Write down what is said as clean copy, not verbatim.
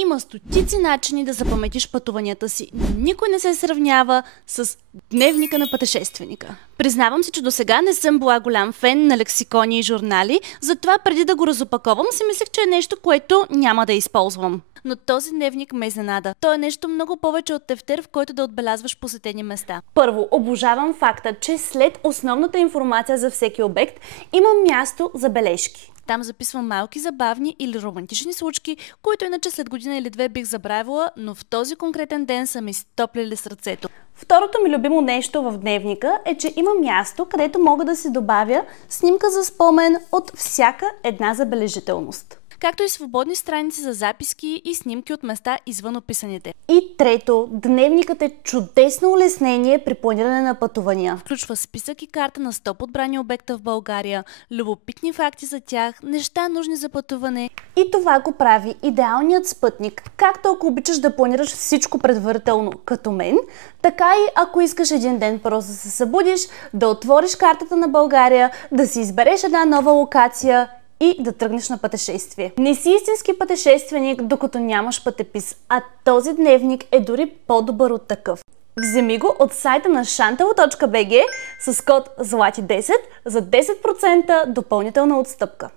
Има стотици начини да запаметиш пътуванията си, но никой не се сравнява с дневника на пътешественика. Признавам си, че досега не съм била голям фен на лексикони и журнали, затова преди да го разопаковам си мислех, че е нещо, което няма да използвам. Но този дневник ме изненада. Той е нещо много повече от тефтер, в който да отбелязваш посетени места. Първо, обожавам факта, че след основната информация за всеки обект има място за бележки. Там записвам малки забавни или романтични случки, които иначе след година или две бих забравила, но в този конкретен ден са ми стоплили сърцето. Второто ми любимо нещо в дневника е, че има място, където мога да си добавя снимка за спомен от всяка една забележителност, както и свободни страници за записки и снимки от места извън описаните. И трето, дневникът е чудесно улеснение при планиране на пътувания. Включва списък и карта на 100 подбрани обекта в България, любопитни факти за тях, неща нужни за пътуване. И това го прави идеалният спътник, както ако обичаш да планираш всичко предварително, като мен, така и ако искаш един ден просто да се събудиш, да отвориш картата на България, да си избереш една нова локация и да тръгнеш на пътешествие. Не си истински пътешественик, докато нямаш пътепис, а този дневник е дори по-добър от такъв. Вземи го от сайта на shantalo.bg с код ZLATI10 за 10% допълнителна отстъпка.